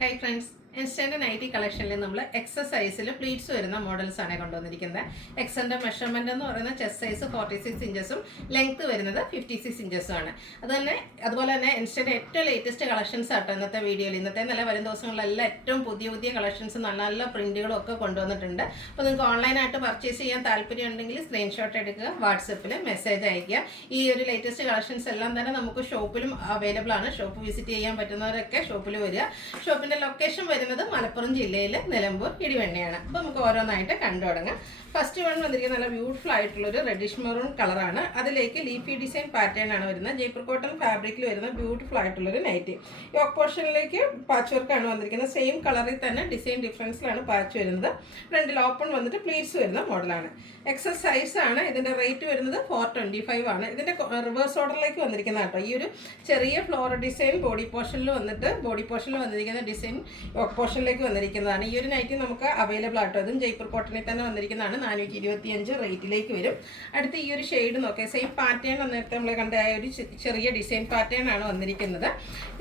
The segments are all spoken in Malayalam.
Hi friends, ഇൻസ്റ്റന്റ് നൈറ്റി കളക്ഷനിൽ നമ്മൾ എക്സസൈസിൽ പ്ലീറ്റ്സ് വരുന്ന മോഡൽസ് ആണ് കൊണ്ടുവന്നിരിക്കുന്നത്. എക്സന്റെ മെഷർമെന്റ് എന്ന് പറയുന്നത് ചെസ്റ്റ് സൈസ് 46 ഇഞ്ചസും ലെങ്ത് വരുന്നത് 56 ഇഞ്ചസും ആണ്. അതുപോലെ തന്നെ ഇൻസ്റ്റന്റ് ഏറ്റവും ലേറ്റസ്റ്റ് കളക്ഷൻസ് ആട്ടോ ഇന്നത്തെ വീഡിയോയിൽ. ഇന്നത്തെ നല്ല വരും ദിവസങ്ങളിലെല്ലാം ഏറ്റവും പുതിയ കളക്ഷൻസ് നല്ല നല്ല പ്രിന്റുകളും ഒക്കെ കൊണ്ടുവന്നിട്ടുണ്ട്. അപ്പോൾ നിങ്ങൾക്ക് ഓൺലൈനായിട്ട് പർച്ചേസ് ചെയ്യാൻ താല്പര്യം ഉണ്ടെങ്കിൽ സ്ക്രീൻഷോട്ട് എടുക്കുക, വാട്സപ്പിൽ മെസ്സേജ് അയയ്ക്കുക. ഈ ഒരു ലേറ്റസ്റ്റ് കളക്ഷൻസ് എല്ലാം തന്നെ നമുക്ക് ഷോപ്പിലും അവൈലബിൾ ആണ്. ഷോപ്പ് വിസിറ്റ് ചെയ്യാൻ പറ്റുന്നവരൊക്കെ ഷോപ്പിൽ വരിക. ഷോപ്പിന്റെ ലൊക്കേഷൻ വരുന്നത് മലപ്പുറം ജില്ലയിൽ നിലമ്പൂർ ഇടിവണ്ണയാണ്. അപ്പോൾ നമുക്ക് ഓരോന്നായിട്ട് കണ്ടു തുടങ്ങാം. ഫസ്റ്റ് വൺ വന്നിരിക്കുന്ന നല്ല ബ്യൂട്ടിഫുൾ ആയിട്ടുള്ളൊരു റെഡിഷ് മെറൂൺ കളറാണ്. അതിലേക്ക് ലീഫി ഡിസൈൻ പാറ്റേൺ ആണ് വരുന്നത്. ജയ്പൂർ കോട്ടൺ ഫാബ്രിക്കിൽ വരുന്ന ബ്യൂട്ടിഫുൾ ആയിട്ടുള്ളൊരു നൈറ്റി. യോക്ക് പോർഷനിലേക്ക് പാച്ച് വർക്കാണ് വന്നിരിക്കുന്നത്. സെയിം കളറിൽ തന്നെ ഡിസൈൻ ഡിഫറൻസിലാണ് പാച്ച് വരുന്നത്. ഫ്രണ്ടിൽ ഓപ്പൺ വന്നിട്ട് പ്ലീറ്റ്സ് വരുന്ന മോഡലാണ്. എക്സൽ സൈസ് ആണ്. ഇതിൻ്റെ റേറ്റ് വരുന്നത് 425 ആണ്. ഇതിൻ്റെ റിവേഴ്സ് ഓർഡറിലേക്ക് വന്നിരിക്കുന്ന കേട്ടോ. ഈ ഒരു ചെറിയ ഫ്ലോറൽ ഡിസൈൻ ബോഡി പോർഷനിൽ വന്നിരിക്കുന്ന ഡിസൈൻ യോക്ക് പോർഷനിലേക്ക് വന്നിരിക്കുന്നതാണ്. ഈ ഒരു നൈറ്റി നമുക്ക് അവൈലബിൾ ആട്ടോ. ഇതും ജയ്പൂർ കോട്ടണിൽ തന്നെ വന്നിരിക്കുന്നതാണ്. 425 റേറ്റിലേക്ക് വരും. അടുത്ത് ഈ ഒരു ഷെയ്ഡ് നോക്കിയാൽ സെയിം പാറ്റേൺ നേരത്തെ നമ്മൾ കണ്ട ഒരു ചെറിയ ഡിസൈൻ പാറ്റേൺ ആണ് വന്നിരിക്കുന്നത്.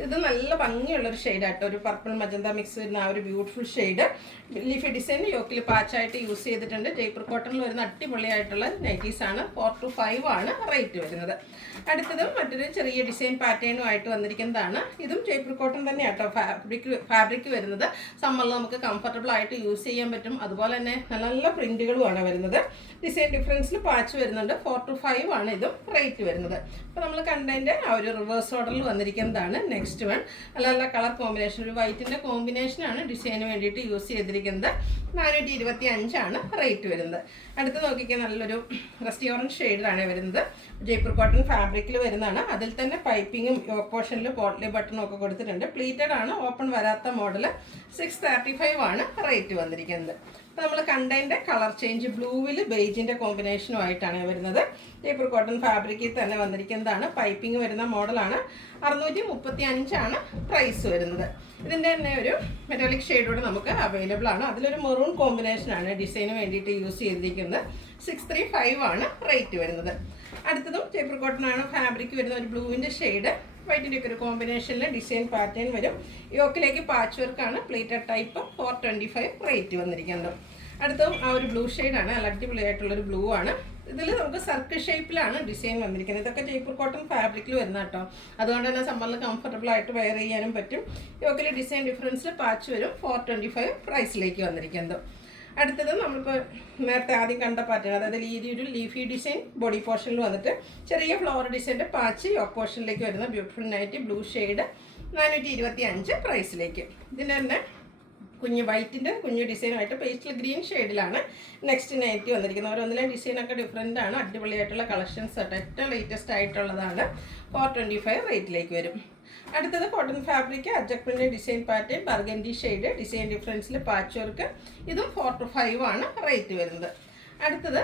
ഇത് നല്ല ഭംഗിയുള്ളൊരു ഷെയ്ഡാട്ടോ. ഒരു പർപ്പിൾ മജന്ത മിക്സ് വരുന്ന ആ ഒരു ബ്യൂട്ടിഫുൾ ഷെയ്ഡ്. ലീഫി ഡിസൈൻ യോക്കിൽ പാച്ചായിട്ട് യൂസ് ചെയ്തിട്ടുണ്ട്. ജയ്പൂർ കോട്ടണിൽ വരുന്ന അടിപൊളിയായിട്ടുള്ള നൈറ്റീസ് ആണ്. 425 ആണ് റേറ്റ് വരുന്നത്. അടുത്തതും മറ്റൊരു ചെറിയ ഡിസൈൻ പാറ്റേണുമായിട്ട് വന്നിരിക്കുന്നതാണ്. ഇതും ജയ്പൂർ കോട്ടൺ തന്നെയാട്ടോ ഫാബ്രിക് വരുന്നത്. സമ്മറിൽ നമുക്ക് കംഫർട്ടബിൾ ആയിട്ട് യൂസ് ചെയ്യാൻ പറ്റും. അതുപോലെ തന്നെ നല്ല നല്ല പ്രിന്റുകളുമാണ് വരുന്നത്. ഡിസൈൻ ഡിഫറൻസിൽ പാച്ച് വരുന്നുണ്ട്. 425 ആണ് ഇതും റേറ്റ് വരുന്നത്. അപ്പോൾ നമ്മൾ കണ്ടതിൻ്റെ ആ ഒരു റിവേഴ്സ് ഓർഡറിൽ വന്നിരിക്കുന്നതാണ്. നെക്സ്റ്റ് വൺ നല്ല നല്ല കളർ കോമ്പിനേഷൻ, ഒരു വൈറ്റിൻ്റെ കോമ്പിനേഷനാണ് ഡിസൈന് വേണ്ടിയിട്ട് യൂസ് ചെയ്തിരിക്കുന്നത്. 425 ആണ് റേറ്റ് വരുന്നത്. അടുത്ത് നോക്കിക്കാൻ നല്ലൊരു റസ്റ്റി ഓറഞ്ച് ഷെയ്ഡിലാണ് വരുന്നത്. ജയ്പൂർ കോട്ടൺ ഫാബ്രിക്കിൽ വരുന്നതാണ്. അതിൽ തന്നെ പൈപ്പിങ്ങും യോക്ക് പോർഷനിൽ പോട്ട്ലി ബട്ടണും ഒക്കെ കൊടുത്തിട്ടുണ്ട്. പ്ലീറ്റഡ് ആണ്, ഓപ്പൺ വരാത്ത മോഡൽ. 635 ആണ് റേറ്റ് വന്നിരിക്കുന്നത്. അപ്പോൾ നമ്മൾ കണ്ടതിൻ്റെ കളർ ചേഞ്ച് ബ്ലൂവിൽ ബേജിൻ്റെ കോമ്പിനേഷനുമായിട്ടാണ് വരുന്നത്. ജയ്പൂർ കോട്ടൺ ഫാബ്രിക്കിൽ തന്നെ വന്നിരിക്കുന്നതാണ്. പൈപ്പിംഗ് വരുന്ന മോഡലാണ്. 635 ആണ് പ്രൈസ് വരുന്നത്. ഇതിൻ്റെ തന്നെ ഒരു മെറ്റാലിക് ഷെയ്ഡോട് നമുക്ക് അവൈലബിൾ ആണ്. അതിലൊരു മെറൂൺ കോമ്പിനേഷനാണ് ഡിസൈന് വേണ്ടിയിട്ട് യൂസ് ചെയ്തിരിക്കുന്നത്. 635 ആണ് റേറ്റ് വരുന്നത്. അടുത്തതും ജയ്പൂർ കോട്ടൺ ആണ് ഫാബ്രിക് വരുന്ന ഒരു ബ്ലൂവിൻ്റെ ഷെയ്ഡ്. വൈറ്റിൻ്റെ ഒക്കെ ഒരു കോമ്പിനേഷനിൽ ഡിസൈൻ പാറ്റേൺ വരും. യോക്കിലേക്ക് പാച്ച് വർക്കാണ്. Plated type. 425 റേറ്റ് വന്നിരിക്കുന്നത്. അടുത്തും ആ ഒരു ബ്ലൂ ഷെയ്ഡാണ്. നല്ല അടിപൊളിയായിട്ടുള്ളൊരു ബ്ലൂ ആണ്. ഇതിൽ നമുക്ക് സർക്കിൾ ഷേപ്പിലാണ് ഡിസൈൻ വന്നിരിക്കുന്നത്. ഇതൊക്കെ ജയ്പൂർ കോട്ടൺ ഫാബ്രിക്കിൽ വരുന്ന കേട്ടോ. അതുകൊണ്ട് തന്നെ സമ്മറിൽ കംഫർട്ടബിൾ ആയിട്ട് വെയർ ചെയ്യാനും പറ്റും. യോക്കിൽ ഡിസൈൻ ഡിഫറൻസിൽ പാച്ച് വരും. 425 പ്രൈസിലേക്ക് വന്നിരിക്കുന്നത്. അടുത്തത് നമ്മളിപ്പോൾ നേരത്തെ ആദ്യം കണ്ട പാറ്റേൺ, അതായത് ഈ ഒരു ലീഫി ഡിസൈൻ ബോഡി പോർഷനിൽ വന്നിട്ട് ചെറിയ ഫ്ലവർ ഡിസൈൻ്റെ പാച്ച് യോക്ക് പോർഷനിലേക്ക് വരുന്ന ബ്യൂട്ടിഫുൾ നൈറ്റി ബ്ലൂ ഷെയ്ഡ്. 425 പ്രൈസിലേക്ക്. ഇതിൻ്റെ തന്നെ വൈറ്റിൻ്റെ കുഞ്ഞു ഡിസൈനുമായിട്ട് പേസ്റ്റൽ ഗ്രീൻ ഷെയ്ഡിലാണ് നെക്സ്റ്റ് നൈറ്റി വന്നിരിക്കുന്നത്. ഓരോന്നിലെ ഡിസൈനൊക്കെ ഡിഫറെൻ്റ് ആണ്. അടിപൊളിയായിട്ടുള്ള കളക്ഷൻസ് ആയിട്ട് ഏറ്റവും ലേറ്റസ്റ്റ് ആയിട്ടുള്ളതാണ്. 425 റേറ്റിലേക്ക് വരും. അടുത്തത് കോട്ടൺ ഫാബ്രിക് അജക് print design pattern burgundy shade. Design ഡിഫറൻസിൽ പാച്ച് വർക്ക്. ഇതും 425 ആണ് റേറ്റ് വരുന്നത്. അടുത്തത്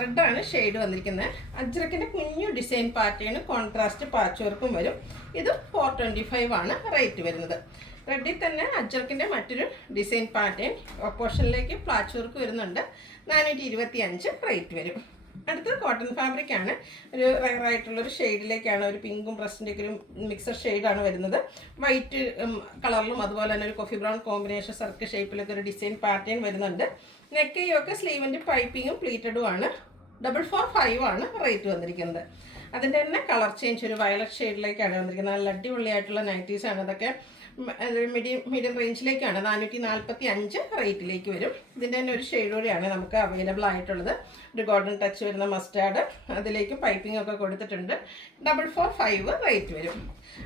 റെഡാണ് ഷെയ്ഡ് വന്നിരിക്കുന്നത്. അജ്രക്കിൻ്റെ കുഞ്ഞു ഡിസൈൻ പാറ്റേൺ കോൺട്രാസ്റ്റ് പാച്ച് വർക്കും വരും. ഇതും 425 ആണ് റേറ്റ് വരുന്നത്. റെഡിൽ തന്നെ അജ്രക്കിൻ്റെ മറ്റൊരു ഡിസൈൻ പാറ്റേൺ ഓപ്പോഷനിലേക്ക് പാച്ച് വർക്ക് വരുന്നുണ്ട്. 425 റേറ്റ് വരും. അടുത്തത് കോട്ടൺ ഫാബ്രിക് ആണ്. ഒരു റയറായിട്ടുള്ളൊരു ഷെയ്ഡിലേക്കാണ്, ഒരു പിങ്കും ബ്രസ്റ്റിൻ്റെ ഒക്കെ ഒരു മിക്സർ ഷെയ്ഡാണ് വരുന്നത്. വൈറ്റ് കളറിലും അതുപോലെ തന്നെ ഒരു കോഫി ബ്രൗൺ കോമ്പിനേഷൻ സർക്കിൾ ഷേപ്പിലൊക്കെ ഒരു ഡിസൈൻ പാറ്റേൺ വരുന്നുണ്ട്. നെക്കയൊക്കെ സ്ലീവിൻ്റെ പൈപ്പിങ്ങും പ്ലീറ്റഡും ആണ്. 445 ആണ് റേറ്റ് വന്നിരിക്കുന്നത്. അതിൻ്റെ തന്നെ കളർ ചേഞ്ച് ഒരു വയലറ്റ് ഷെയ്ഡിലേക്കാണ് വന്നിരിക്കുന്നത്. നല്ല അടിപൊളിയായിട്ടുള്ള നൈറ്റീസാണ്. അതൊക്കെ മീഡിയം റേഞ്ചിലേക്കാണ്. 445 റേറ്റിലേക്ക് വരും. ഇതിൻ്റെ തന്നെ ഒരു ഷെയ്ഡ് കൂടിയാണ് നമുക്ക് അവൈലബിൾ ആയിട്ടുള്ളത്. ഒരു ഗോൾഡൻ ടച്ച് വരുന്ന മസ്റ്റാർഡ്. അതിലേക്ക് പൈപ്പിംഗ് ഒക്കെ കൊടുത്തിട്ടുണ്ട്. 445 റേറ്റ് വരും.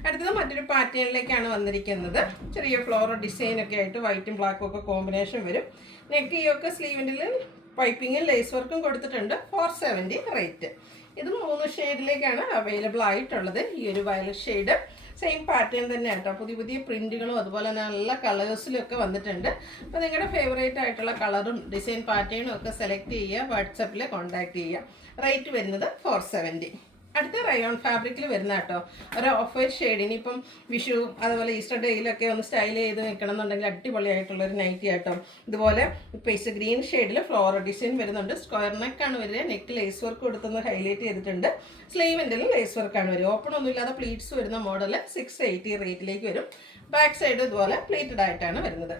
അടുത്തത് മറ്റൊരു പാറ്റേണിലേക്കാണ് വന്നിരിക്കുന്നത്. ചെറിയ ഫ്ലോറൽ ഡിസൈനൊക്കെ ആയിട്ട് വൈറ്റും ബ്ലാക്കും ഒക്കെ കോമ്പിനേഷൻ വരും. നെക്കിയൊക്കെ സ്ലീവിൻ്റെ പൈപ്പിങ്ങും ലേസ് വർക്കും കൊടുത്തിട്ടുണ്ട്. 470 റേറ്റ്. ഇത് 3 ഷെയ്ഡിലേക്കാണ് അവൈലബിൾ ആയിട്ടുള്ളത്. ഈ ഒരു വയലറ്റ് ഷെയ്ഡ് സെയിം പാറ്റേൺ തന്നെ കേട്ടോ. പുതിയ പ്രിന്റുകളും അതുപോലെ നല്ല കളേഴ്സിലും ഒക്കെ വന്നിട്ടുണ്ട്. അപ്പോൾ നിങ്ങളുടെ ഫേവറേറ്റ് ആയിട്ടുള്ള കളറും ഡിസൈൻ പാറ്റേണും ഒക്കെ സെലക്ട് ചെയ്യുക. വാട്സപ്പിൽ കോൺടാക്ട് ചെയ്യുക. റേറ്റ് വരുന്നത് 470. അടുത്ത റയോൺ ഫാബ്രിക്കിൽ വരുന്ന കേട്ടോ. ഒരു ഓഫ് വൈറ്റ് ഷെയ്ഡ്. ഇനിയിപ്പം വിഷു അതുപോലെ ഈസ്റ്റർ ഡേയിലൊക്കെ ഒന്ന് സ്റ്റൈൽ ചെയ്ത് നിൽക്കണം എന്നുണ്ടെങ്കിൽ അടിപൊളിയായിട്ടുള്ളൊരു നൈറ്റി ആട്ടോ. ഇതുപോലെ പേസ്റ്റ് ഗ്രീൻ ഷെയ്ഡിൽ ഫ്ലോറൽ ഡിസൈൻ വരുന്നുണ്ട്. സ്ക്വയർ നെക്കാണ് വരിക. നെക്ക് ലേസ് വർക്ക് കൊടുത്തൊന്ന് ഹൈലൈറ്റ് ചെയ്തിട്ടുണ്ട്. സ്ലീവിൻ്റെ ലേസ് വർക്കാണ് വരിക. ഓപ്പൺ ഒന്നും ഇല്ലാതെ പ്ലീറ്റ്സ് വരുന്ന മോഡൽ 680 റേറ്റിലേക്ക് വരും. ബാക്ക് സൈഡ് ഇതുപോലെ പ്ലീറ്റഡ് ആയിട്ടാണ് വരുന്നത്.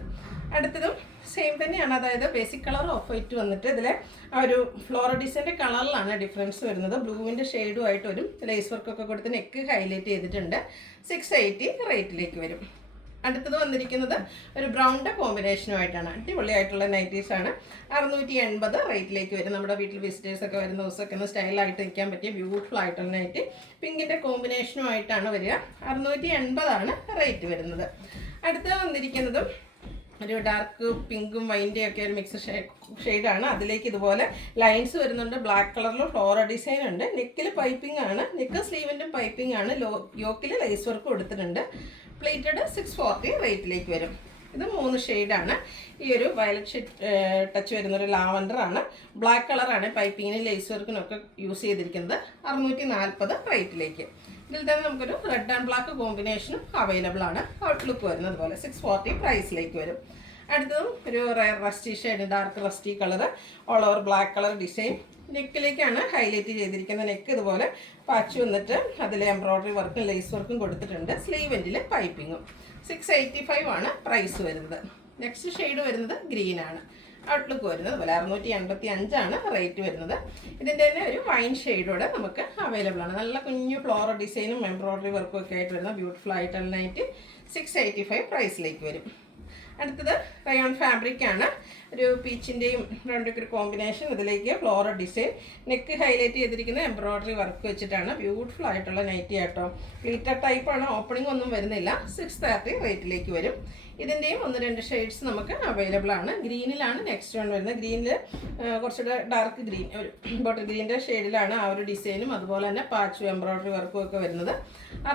അടുത്തതും സെയിം തന്നെയാണ്, അതായത് ബേസിക് കളർ ഓഫ് വൈറ്റ് വന്നിട്ട് ഇതിൽ ആ ഒരു ഫ്ലോറൽ ഡിസൈൻ്റെ കളറിലാണ് ഡിഫറൻസ് വരുന്നത്. ബ്ലൂവിൻ്റെ ഷെയ്ഡുമായിട്ട് ഒരു ലേസ് വർക്കൊക്കെ കൊടുത്ത് നെക്ക് ഹൈലൈറ്റ് ചെയ്തിട്ടുണ്ട്. 680 റേറ്റിലേക്ക് വരും. അടുത്തത് വന്നിരിക്കുന്നത് ഒരു ബ്രൗണിൻ്റെ കോമ്പിനേഷനുമായിട്ടാണ്. അടിപൊളിയായിട്ടുള്ള നൈറ്റീസാണ്. 680 റേറ്റിലേക്ക് വരും. നമ്മുടെ വീട്ടിൽ വിസിറ്റേഴ്സൊക്കെ വരുന്ന ദിവസമൊക്കെ ഒന്ന് സ്റ്റൈലായിട്ട് നിൽക്കാൻ പറ്റിയ ബ്യൂട്ടിഫുൾ ആയിട്ടുള്ള നൈറ്റി പിങ്കിൻ്റെ കോമ്പിനേഷനുമായിട്ടാണ് വരിക. 680 റേറ്റ് വരുന്നത്. അടുത്തത് വന്നിരിക്കുന്നതും ഒരു ഡാർക്ക് പിങ്കും വൈൻ്റെയും ഒക്കെ ഒരു മിക്സ് ഷെയ്ഡാണ്. അതിലേക്ക് ഇതുപോലെ ലൈൻസ് വരുന്നുണ്ട്. ബ്ലാക്ക് കളറിൽ ഫ്ലോറൽ ഡിസൈൻ ഉണ്ട്. നെക്കിൽ പൈപ്പിംഗ് ആണ്. നെക്ക് സ്ലീവിൻ്റെ പൈപ്പിംഗ് ആണ്. യോക്കിൽ ലേസ് വർക്ക് കൊടുത്തിട്ടുണ്ട്. പ്ലേറ്റഡ് 640 റേറ്റിലേക്ക് വരും. ഇത് 3 ഷെയ്ഡാണ്. ഈ ഒരു വയലറ്റ് ടച്ച് വരുന്നൊരു ലാവൻഡറാണ്. ബ്ലാക്ക് കളറാണ് പൈപ്പിങ്ങിന് ലേസ് വർക്കിനൊക്കെ യൂസ് ചെയ്തിരിക്കുന്നത്. 640 റേറ്റിലേക്ക്. ഇതിൽ തന്നെ നമുക്കൊരു റെഡ് ആൻഡ് ബ്ലാക്ക് കോമ്പിനേഷനും അവൈലബിൾ ആണ്. ഔട്ട്ലുക്ക് വരുന്നത് പോലെ 640 പ്രൈസിലേക്ക് വരും. അടുത്തതും ഒരു rusty shade, dark rusty colour, all over black colour design. നെക്കിലേക്കാണ് ഹൈലൈറ്റ് ചെയ്തിരിക്കുന്നത്. നെക്ക് ഇതുപോലെ പാച്ച് വന്നിട്ട് അതിൽ എംബ്രോയ്ഡറി വർക്കും ലേസ് വർക്കും കൊടുത്തിട്ടുണ്ട്. സ്ലീവെൻറ്റിൽ പൈപ്പിങ്ങും. 685 ആണ് പ്രൈസ് വരുന്നത്. നെക്സ്റ്റ് ഷെയ്ഡ് വരുന്നത് ഗ്രീനാണ്. ഔട്ട്ലുക്ക് വരുന്നത് പോലെ 685 റേറ്റ് വരുന്നത്. ഇതിൻ്റെ തന്നെ ഒരു വൈൻ ഷെയ്ഡോടെ നമുക്ക് അവൈലബിൾ ആണ്. നല്ല കുഞ്ഞു ഫ്ലോറൽ ഡിസൈനും എംബ്രോയ്ഡറി വർക്കും ഒക്കെ ആയിട്ട് വരുന്ന ബ്യൂട്ടിഫുൾ ആയിട്ടുള്ള നൈറ്റ് 685 പ്രൈസിലേക്ക് വരും. അടുത്തത് റയോൺ ഫാബ്രിക് ആണ്. ഒരു പീച്ചിൻ്റെയും ബ്രൗണിൻ്റെയൊക്കെ ഒരു കോമ്പിനേഷൻ. ഇതിലേക്ക് ഫ്ലോറൽ ഡിസൈൻ, നെക്ക് ഹൈലൈറ്റ് ചെയ്തിരിക്കുന്ന എംബ്രോയ്ഡറി വർക്ക് വെച്ചിട്ടാണ്. ബ്യൂട്ടിഫുൾ ആയിട്ടുള്ള നൈറ്റി ആട്ടോ. പ്ലീറ്റർ ടൈപ്പാണ്. ഓപ്പണിംഗ് ഒന്നും വരുന്നില്ല. 630 റേറ്റിലേക്ക് വരും. ഇതിൻ്റെയും 1-2 ഷെയ്ഡ്സ് നമുക്ക് അവൈലബിൾ ആണ്. ഗ്രീനിലാണ് നെക്സ്റ്റ് വൺ വരുന്നത്. ഗ്രീനിൽ കുറച്ചുകൂടെ ഡാർക്ക് ഗ്രീൻ, ഒരു ബോട്ടിൽ ഗ്രീൻ്റെ ഷെയ്ഡിലാണ് ആ ഒരു ഡിസൈനും അതുപോലെ തന്നെ പാച്ചും എംബ്രോയ്ഡറി വർക്കും ഒക്കെ വരുന്നത്.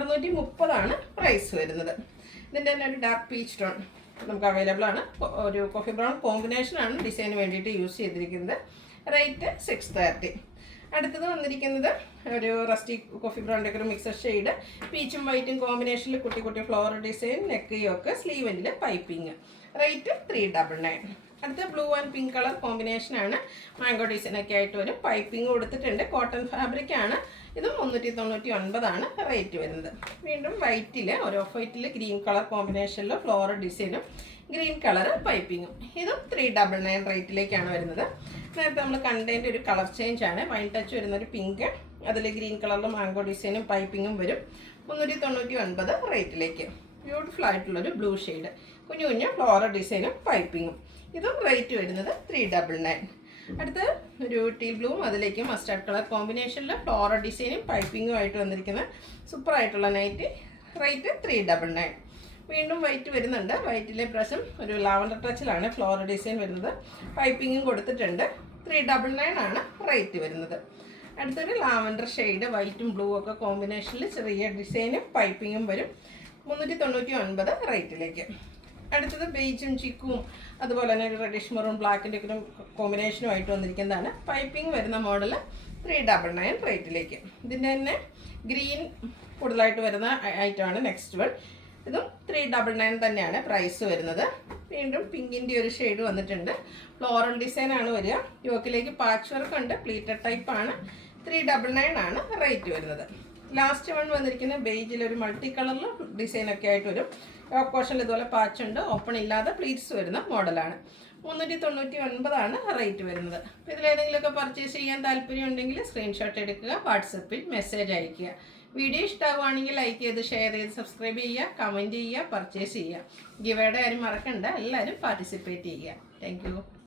630 പ്രൈസ് വരുന്നത്. ഇതിൻ്റെ തന്നെ ഒരു ഡാർക്ക് പീച്ച് ടോൺ നമുക്ക് അവൈലബിൾ ആണ്. ഒരു കോഫി ബ്രൗൺ കോമ്പിനേഷനാണ് ഡിസൈന് വേണ്ടിയിട്ട് യൂസ് ചെയ്തിരിക്കുന്നത്. റേറ്റ് 630. അടുത്തത് വന്നിരിക്കുന്നത് ഒരു റസ്റ്റി കോഫി ബ്രൗണിൻ്റെ ഒക്കെ ഒരു മിക്സഡ് ഷെയ്ഡ്, പീച്ചും വൈറ്റും കോമ്പിനേഷനിൽ കുട്ടി കുട്ടി ഫ്ലോറൽ ഡിസൈൻ, നെക്ക് യോക്ക്, സ്ലീവെൻറ്റിൽ പൈപ്പിങ്. റേറ്റ് 399. അടുത്ത ബ്ലൂ ആൻഡ് പിങ്ക് കളർ കോമ്പിനേഷനാണ്. മാംഗോ ഡിസൈനൊക്കെ ആയിട്ട് വരും. പൈപ്പിംഗ് കൊടുത്തിട്ടുണ്ട്. കോട്ടൺ ഫാബ്രിക് ആണ്. ഇതും 399 റേറ്റ് വരുന്നത്. വീണ്ടും വൈറ്റിൽ, ഒരു ഓഫ് വൈറ്റിൽ ഗ്രീൻ കളർ കോമ്പിനേഷനിൽ ഫ്ലോറൽ ഡിസൈനും ഗ്രീൻ കളർ പൈപ്പിങ്ങും. ഇതും 399 റേറ്റിലേക്കാണ് വരുന്നത്. നേരത്തെ നമ്മൾ കണ്ടതിൻ്റെ ഒരു കളർ ചേഞ്ച് ആണ്. വൈൻ ടച്ച് വരുന്നൊരു പിങ്ക്, അതിൽ ഗ്രീൻ കളറിൽ മാംഗോ ഡിസൈനും പൈപ്പിങ്ങും വരും. 399 റേറ്റിലേക്ക്. ബ്യൂട്ടിഫുൾ ആയിട്ടുള്ളൊരു ബ്ലൂ ഷെയ്ഡ്, കുഞ്ഞു കുഞ്ഞു ഫ്ലോറൽ ഡിസൈനും പൈപ്പിങ്ങും. ഇതും റേറ്റ് വരുന്നത് 399. അടുത്ത് ഒരു ടീൽ ബ്ലൂവും അതിലേക്ക് മസ്റ്റാർഡ് കളർ കോമ്പിനേഷനിൽ ഫ്ലോറൽ ഡിസൈനും പൈപ്പിങ്ങും ആയിട്ട് വന്നിരിക്കുന്ന സൂപ്പറായിട്ടുള്ള നൈറ്റ്. റേറ്റ് 399. വീണ്ടും വൈറ്റ് വരുന്നുണ്ട്. വൈറ്റിലെ പ്രാവശ്യം ഒരു ലാവൻഡർ ടച്ചിലാണ് ഫ്ലോറൽ ഡിസൈൻ വരുന്നത്. പൈപ്പിങ്ങും കൊടുത്തിട്ടുണ്ട്. 399 റേറ്റ് വരുന്നത്. അടുത്തൊരു ലാവൻഡർ ഷെയ്ഡ്, വൈറ്റും ബ്ലൂ ഒക്കെ കോമ്പിനേഷനിൽ ചെറിയ ഡിസൈനും പൈപ്പിങ്ങും വരും. 399 റേറ്റിലേക്ക്. അടുത്തത് ബേജും ചിക്കും അതുപോലെ തന്നെ ഒരു റെഡിഷ് മെറൂൺ ബ്ലാക്കിൻ്റെ ഒക്കെ കോമ്പിനേഷനുമായിട്ട് വന്നിരിക്കുന്നതാണ്. പൈപ്പിംഗ് വരുന്ന മോഡൽ 399 റേറ്റിലേക്ക്. ഇതിൻ്റെ തന്നെ ഗ്രീൻ കൂടുതലായിട്ട് വരുന്ന ഐറ്റമാണ് നെക്സ്റ്റ് വൺ. ഇതും 399 തന്നെയാണ് പ്രൈസ് വരുന്നത്. വീണ്ടും പിങ്കിൻ്റെ ഒരു ഷെയ്ഡ് വന്നിട്ടുണ്ട്. ഫ്ലോറൽ ഡിസൈനാണ് വരിക. യോക്കിലേക്ക് പാച്ച് വർക്ക് ഉണ്ട്. പ്ലീറ്റഡ് ടൈപ്പാണ്. 399 റേറ്റ് വരുന്നത്. ലാസ്റ്റ് വൺ വന്നിരിക്കുന്ന ബേജിൽ ഒരു മൾട്ടി കളറിൽ ഡിസൈനൊക്കെ ആയിട്ട് വരും. പോർഷനിൽ ഇതുപോലെ പാച്ച് ഉണ്ട്. ഓപ്പൺ ഇല്ലാതെ പ്ലീറ്റ്സ് വരുന്ന മോഡലാണ്. 399 റേറ്റ് വരുന്നത്. അപ്പോൾ ഇതിലേതെങ്കിലുമൊക്കെ പർച്ചേസ് ചെയ്യാൻ താല്പര്യം ഉണ്ടെങ്കിൽ സ്ക്രീൻഷോട്ട് എടുക്കുക, വാട്സപ്പിൽ മെസ്സേജ് അയയ്ക്കുക. വീഡിയോ ഇഷ്ടമാവുകയാണെങ്കിൽ ലൈക്ക് ചെയ്ത് ഷെയർ ചെയ്ത് സബ്സ്ക്രൈബ് ചെയ്യുക, കമൻറ്റ് ചെയ്യുക, പർച്ചേസ് ചെയ്യുക. ഗിവേയുടെ കാര്യം മറക്കണ്ട. എല്ലാവരും പാർട്ടിസിപ്പേറ്റ് ചെയ്യുക. താങ്ക്